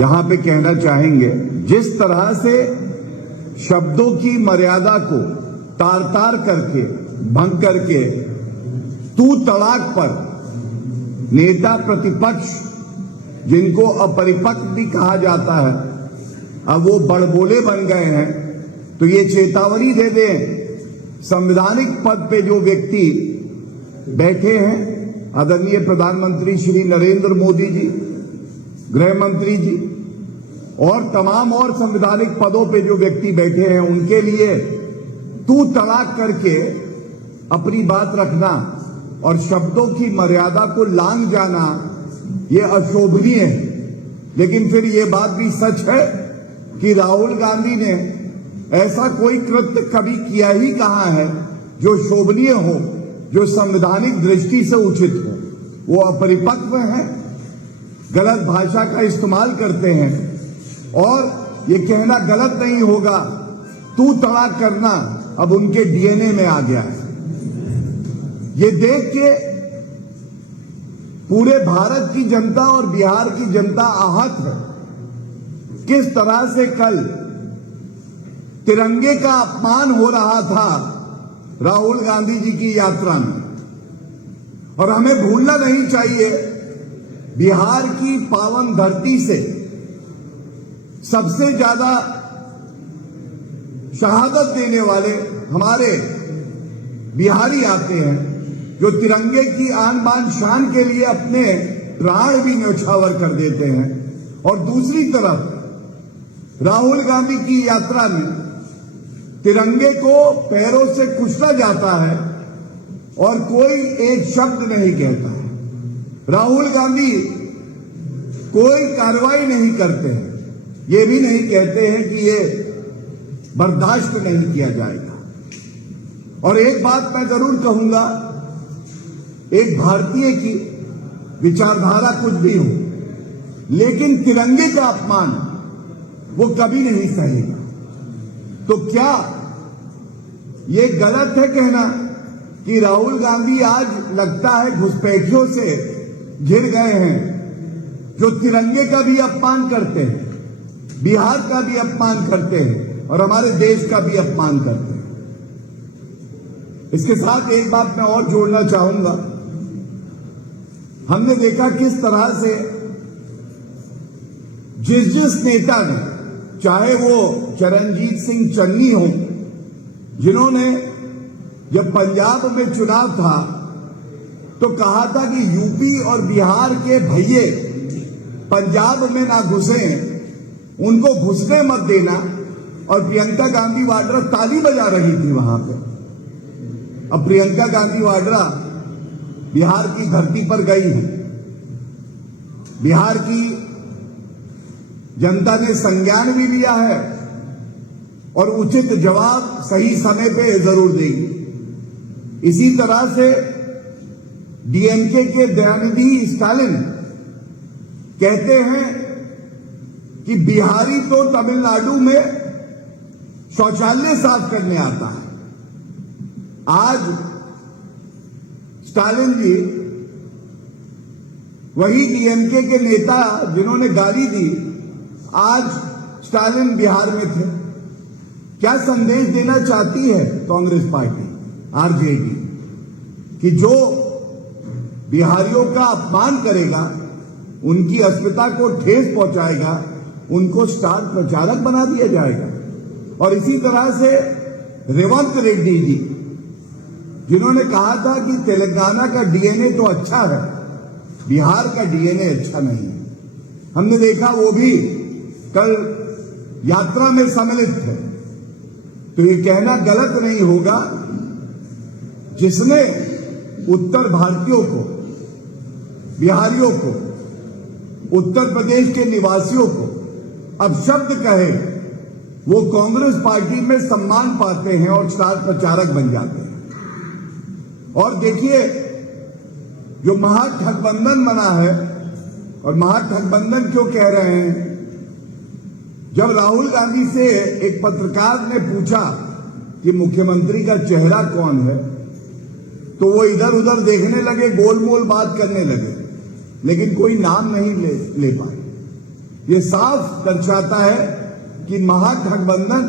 यहां पे कहना चाहेंगे, जिस तरह से शब्दों की मर्यादा को तार तार करके भंग करके तू तड़ाक पर नेता प्रतिपक्ष जिनको अपरिपक्व भी कहा जाता है, अब वो बड़बोले बन गए हैं, तो ये चेतावनी दे दें संवैधानिक पद पे जो व्यक्ति बैठे हैं, आदरणीय प्रधानमंत्री श्री नरेंद्र मोदी जी, गृह मंत्री जी और तमाम और संवैधानिक पदों पे जो व्यक्ति बैठे हैं, उनके लिए तू तड़ाक करके अपनी बात रखना और शब्दों की मर्यादा को लांघ जाना, ये अशोभनीय है। लेकिन फिर ये बात भी सच है कि राहुल गांधी ने ऐसा कोई कृत्य कभी किया ही कहाँ है जो शोभनीय हो, जो संवैधानिक दृष्टि से उचित हो। वो अपरिपक्व हैं, गलत भाषा का इस्तेमाल करते हैं और ये कहना गलत नहीं होगा, तू तड़ाक करना अब उनके डीएनए में आ गया है। ये देख के पूरे भारत की जनता और बिहार की जनता आहत है। किस तरह से कल तिरंगे का अपमान हो रहा था राहुल गांधी जी की यात्रा में, और हमें भूलना नहीं चाहिए बिहार की पावन धरती से सबसे ज्यादा शहादत देने वाले हमारे बिहारी आते हैं, जो तिरंगे की आन बान शान के लिए अपने प्राण भी न्यौछावर कर देते हैं। और दूसरी तरफ राहुल गांधी की यात्रा में तिरंगे को पैरों से कुचला जाता है और कोई एक शब्द नहीं कहता है। राहुल गांधी कोई कार्रवाई नहीं करते हैं, ये भी नहीं कहते हैं कि ये बर्दाश्त नहीं किया जाएगा। और एक बात मैं जरूर कहूंगा, एक भारतीय की विचारधारा कुछ भी हो, लेकिन तिरंगे का अपमान वो कभी नहीं सहेगा। तो क्या ये गलत है कहना कि राहुल गांधी आज लगता है घुसपैठियों से घिर गए हैं, जो तिरंगे का भी अपमान करते हैं, बिहार का भी अपमान करते हैं और हमारे देश का भी अपमान करते हैं। इसके साथ एक बात मैं और जोड़ना चाहूंगा, हमने देखा किस तरह से जिस नेता ने, चाहे वो चरणजीत सिंह चन्नी हो, जिन्होंने जब पंजाब में चुनाव था तो कहा था कि यूपी और बिहार के भैये पंजाब में ना घुसे, उनको घुसने मत देना, और प्रियंका गांधी वाड्रा ताली बजा रही थी वहां पे। अब प्रियंका गांधी वाड्रा बिहार की धरती पर गई है, बिहार की जनता ने संज्ञान भी लिया है और उचित जवाब सही समय पे जरूर देगी। इसी तरह से डीएमके के दयानिधि स्टालिन कहते हैं कि बिहारी तो तमिलनाडु में शौचालय साफ करने आता है। आज स्टालिन जी, वही डीएमके के नेता जिन्होंने गाली दी, आज स्टालिन बिहार में थे। क्या संदेश देना चाहती है कांग्रेस पार्टी, आरजेडी, कि जो बिहारियों का अपमान करेगा, उनकी अस्मिता को ठेस पहुंचाएगा, उनको स्टार प्रचारक बना दिया जाएगा। और इसी तरह से रेवंत रेड्डी जी, जिन्होंने कहा था कि तेलंगाना का डीएनए तो अच्छा है, बिहार का डीएनए अच्छा नहीं है, हमने देखा वो भी कल यात्रा में सम्मिलित थे। तो ये कहना गलत नहीं होगा, जिसने उत्तर भारतीयों को, बिहारियों को, उत्तर प्रदेश के निवासियों को अब शब्द कहे, वो कांग्रेस पार्टी में सम्मान पाते हैं और स्टार प्रचारक बन जाते हैं। और देखिए, जो महागठबंधन बना है, और महागठबंधन क्यों कह रहे हैं, जब राहुल गांधी से एक पत्रकार ने पूछा कि मुख्यमंत्री का चेहरा कौन है, तो वो इधर उधर देखने लगे, गोलमोल बात करने लगे, लेकिन कोई नाम नहीं ले पाए। ये साफ दर्शाता है कि महागठबंधन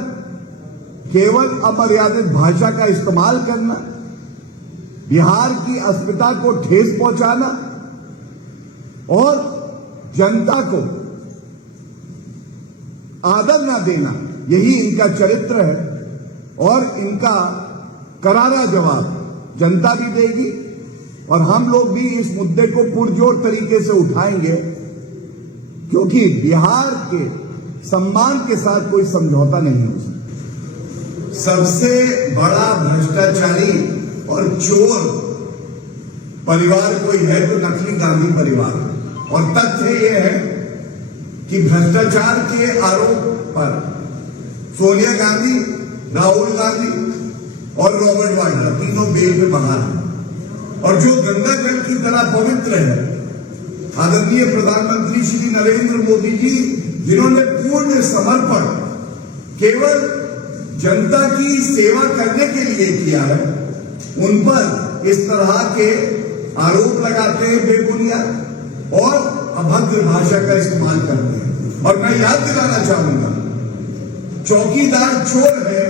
केवल अमर्यादित भाषा का इस्तेमाल करना, बिहार की अस्मिता को ठेस पहुंचाना और जनता को आदर न देना, यही इनका चरित्र है। और इनका करारा जवाब जनता भी देगी और हम लोग भी इस मुद्दे को पुरजोर तरीके से उठाएंगे, क्योंकि बिहार के सम्मान के साथ कोई समझौता नहीं हो सकता। सबसे बड़ा भ्रष्टाचारी और चोर परिवार कोई है तो नकली गांधी परिवार। और तथ्य यह है कि भ्रष्टाचार के आरोप पर सोनिया गांधी, राहुल गांधी और रॉबर्ट वाड्रा तीनों बेल पे बाहर हैं। और जो गंगा जल की तरह पवित्र है, आदरणीय प्रधानमंत्री श्री नरेंद्र मोदी जी, जिन्होंने पूर्ण समर्पण केवल जनता की सेवा करने के लिए किया है, उन पर इस तरह के आरोप लगाते हैं बेबुनियाद और अभद्र भाषा का इस्तेमाल करते हैं। और मैं याद दिलाना चाहूंगा, चौकीदार चोर है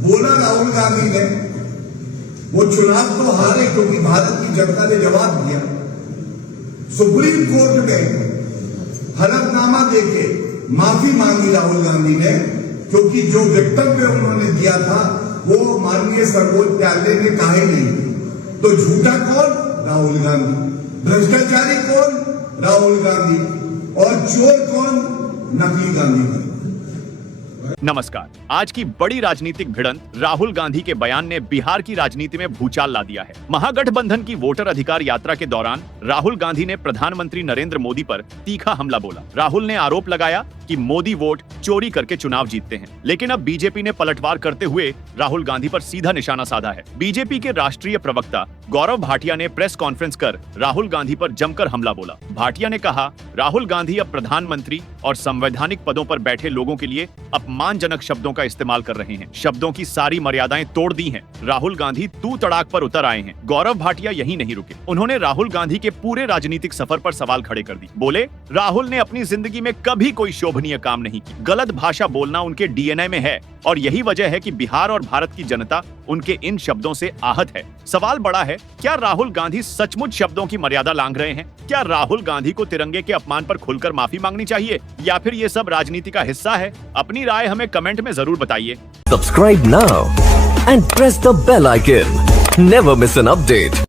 बोला राहुल गांधी ने। वो चुनाव तो हारे क्योंकि भारत की जनता ने जवाब दिया। सुप्रीम कोर्ट में हलफनामा देके माफी मांगी राहुल गांधी ने, क्योंकि जो वक्तव्य उन्होंने दिया था वो माननीय सर्वोच्च न्यायालय ने कहा ही नहीं। तो झूठा कौन? राहुल गांधी। भ्रष्टाचारी कौन? राहुल गांधी। और चोर कौन? नकली गांधी। नमस्कार। आज की बड़ी राजनीतिक भिड़ंत राहुल गांधी के बयान ने बिहार की राजनीति में भूचाल ला दिया है। महागठबंधन की वोटर अधिकार यात्रा के दौरान राहुल गांधी ने प्रधानमंत्री नरेंद्र मोदी पर तीखा हमला बोला। राहुल ने आरोप लगाया कि मोदी वोट चोरी करके चुनाव जीतते हैं। लेकिन अब बीजेपी ने पलटवार करते हुए राहुल गांधी पर सीधा निशाना साधा है। बीजेपी के राष्ट्रीय प्रवक्ता गौरव भाटिया ने प्रेस कॉन्फ्रेंस कर राहुल गांधी पर जमकर हमला बोला। भाटिया ने कहा, राहुल गांधी अब प्रधानमंत्री और संवैधानिक पदों पर बैठे लोगों के लिए अपमानजनक शब्दों का इस्तेमाल कर रहे हैं। शब्दों की सारी मर्यादाएं तोड़ दी हैं। राहुल गांधी तू तड़ाक पर उतर आए हैं। गौरव भाटिया यहीं नहीं रुके। उन्होंने राहुल गांधी के पूरे राजनीतिक सफर पर सवाल खड़े कर दिए। बोले, राहुल ने अपनी जिंदगी में कभी कोई शोभनीय काम नहीं की। गलत भाषा बोलना उनके डीएनए में है और यही वजह है कि बिहार और भारत की जनता उनके इन शब्दों से आहत है। सवाल बड़ा है, क्या राहुल गांधी सचमुच शब्दों की मर्यादा लांघ रहे हैं? क्या राहुल गांधी को तिरंगे के अपमान पर खुलकर माफी मांगनी चाहिए या फिर ये सब राजनीति का हिस्सा है? अपनी राय हमें कमेंट में जरूर बताइए। Subscribe now and press the bell icon. Never miss an update.